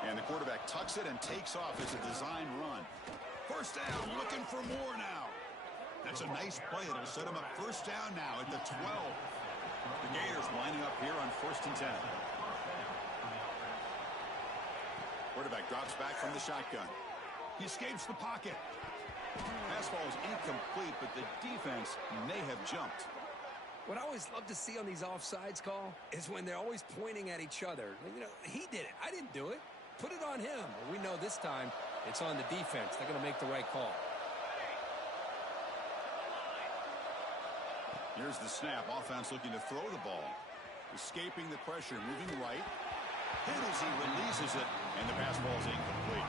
And the quarterback tucks it and takes off as a design run. First down, looking for more now. That's a nice play. It'll set him up first down now at the 12. The Gators lining up here on 1st and 10. Quarterback drops back from the shotgun. He escapes the pocket. Pass ball is incomplete, but the defense may have jumped. What I always love to see on these offsides call is when they're always pointing at each other. You know, he did it. I didn't do it. Put it on him. We know this time it's on the defense. They're going to make the right call. Here's the snap. Offense looking to throw the ball. Escaping the pressure, moving right. Hit as he releases it, and the pass ball is incomplete.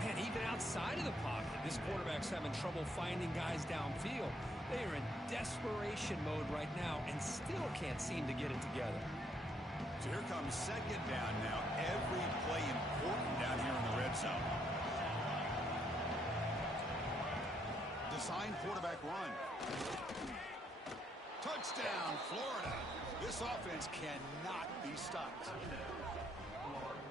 Man, even outside of the pocket, this quarterback's having trouble finding guys downfield. They are in desperation mode right now and still can't seem to get it together. So here comes second down now. Every play important down here in the red zone. Design quarterback run. Touchdown, Florida. This offense cannot be stopped.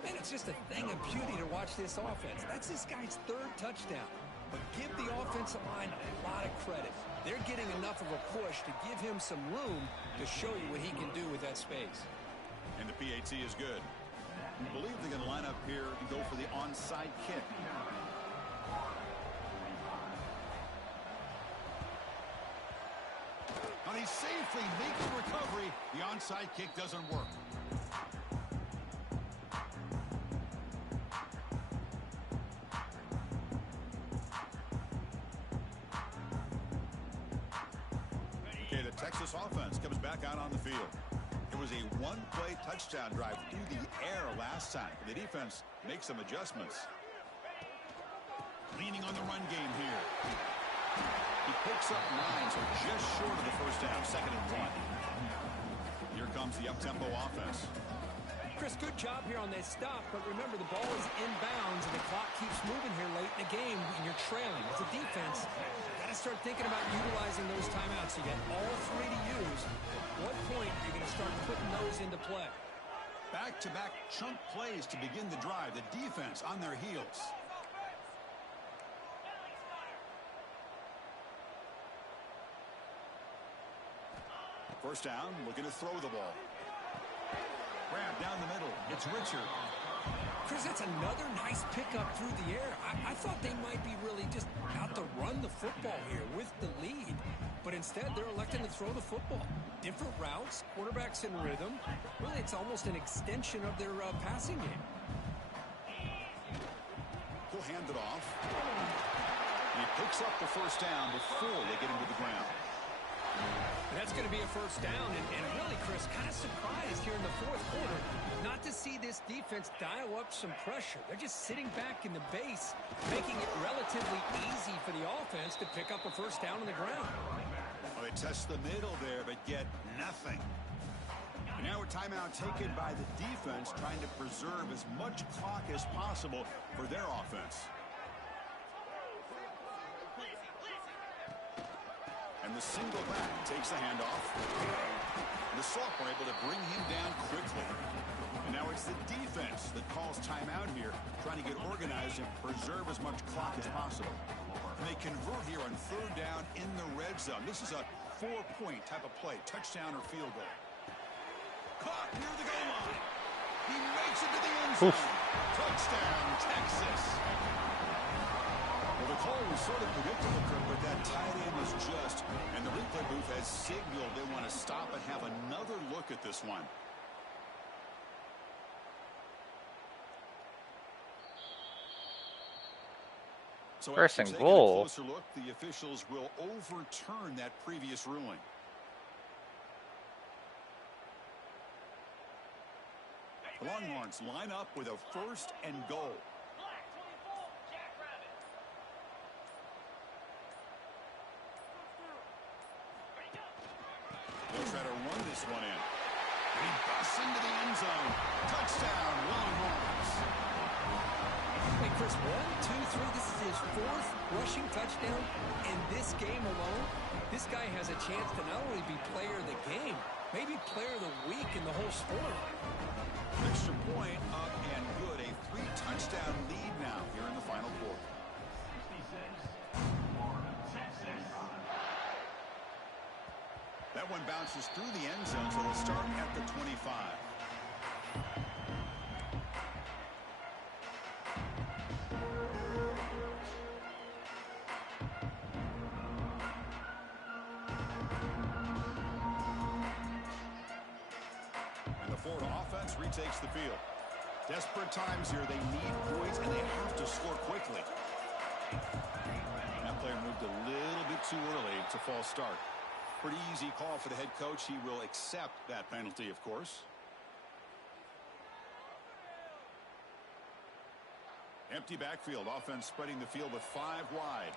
Man, it's just a thing of beauty to watch this offense. That's this guy's third touchdown. But give the offensive line a lot of credit. They're getting enough of a push to give him some room to show you what he can do with that space. And the PAT is good. I believe they're going to line up here and go for the onside kick. And he safely makes the recovery. The onside kick doesn't work. Okay, the Texas offense comes back out on the field. It was a one-play touchdown drive through the air last time. The defense makes some adjustments. Leaning on the run game here. He picks up 9, so just short of the first down, 2nd and 1. Here comes the up-tempo offense. Chris, good job here on that stop, but remember the ball is inbounds and the clock keeps moving here late in the game and you're trailing. As a defense, you got to start thinking about utilizing those timeouts. You got all 3 to use. At what point are you going to start putting those into play? Back-to-back chunk plays to begin the drive. The defense on their heels. First down, looking to throw the ball. Grab down the middle. It's Richard. Chris, that's another nice pickup through the air. I thought they might be really just out to run the football here with the lead. But instead, they're electing to throw the football. Different routes, quarterbacks in rhythm. Really, it's almost an extension of their passing game. He'll hand it off. And he picks up the first down before they get him to the ground. And that's going to be a first down. And really, Chris, kind of surprised here in the 4th quarter not to see this defense dial up some pressure. They're just sitting back in the base, making it relatively easy for the offense to pick up a first down on the ground. Well, they test the middle there, but get nothing. And now a timeout taken by the defense, trying to preserve as much clock as possible for their offense. And the single back takes the handoff. The sophomore able to bring him down quickly. And now it's the defense that calls timeout here, trying to get organized and preserve as much clock as possible. And they convert here on 3rd down in the red zone. This is a 4-point type of play, touchdown or field goal. Caught near the goal line. He makes it to the end zone. Touchdown, Texas. Well, the call was sort of predictable, but that tight end was just, and the replay booth has signaled they want to stop and have another look at this one. So 1st and after taking a goal. closer look, the officials will overturn that previous ruling. The Longhorns line up with a 1st and goal. They'll try to run this one in. He busts into the end zone. Touchdown, Longhorns. Hey, Chris, 1, 2, 3. This is his 4th rushing touchdown in this game alone. This guy has a chance to not only be player of the game, maybe player of the week in the whole sport. Extra point up and good. A 3-touchdown lead now here in the final quarter. That one bounces through the end zone, so they'll start at the 25. And the Florida offense retakes the field. Desperate times here. They need points, and they have to score quickly. That player moved a little bit too early. It's a false start. Pretty easy call for the head coach. He will accept that penalty, of course. Empty backfield. Offense spreading the field with 5 wide.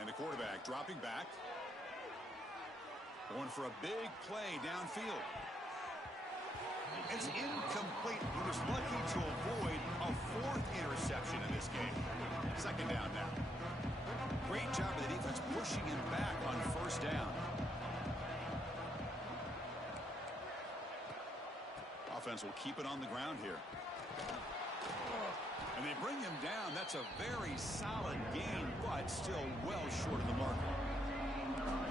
And the quarterback dropping back. Going for a big play downfield. It's incomplete. He was lucky to avoid a 4th interception in this game. 2nd down now. Great job of the defense pushing him back on 1st down. Offense will keep it on the ground here. And they bring him down. That's a very solid game, but still well short of the mark.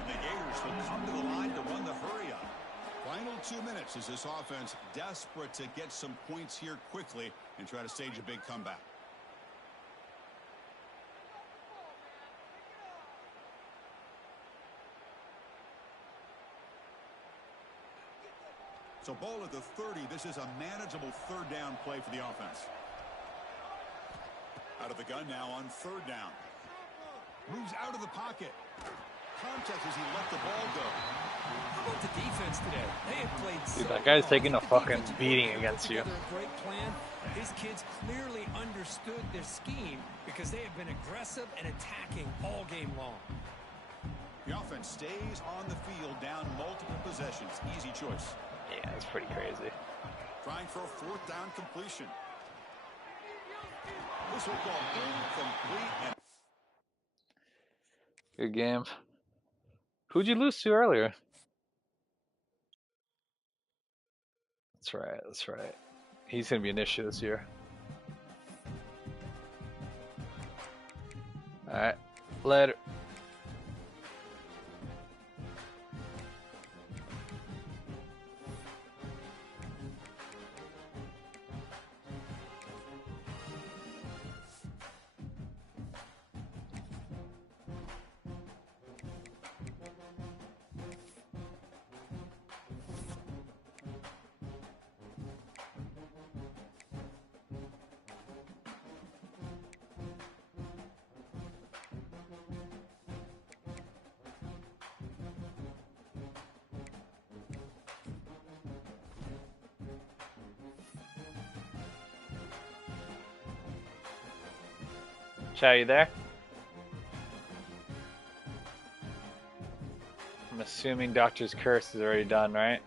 The Gators will come to the line to run the hurry up. Final 2 minutes as this offense desperate to get some points here quickly and try to stage a big comeback. So ball at the 30. This is a manageable 3rd down play for the offense. Out of the gun now on 3rd down. Moves out of the pocket. Contact as he let the ball go. How about the defense today? They have played so Dude, that guy's well. taking a The fucking defensive beating coordinator against put you. together a great plan. His kids clearly understood their scheme because they have been aggressive and attacking all game long. The offense stays on the field down multiple possessions. Easy choice. Yeah, that's pretty crazy. Trying for a 4th down completion. This will call incomplete. And Good game. Who'd you lose to earlier? That's right, that's right. He's going to be an issue this year. Alright, later. Chow, you there? I'm assuming Doctor's Curse is already done, right?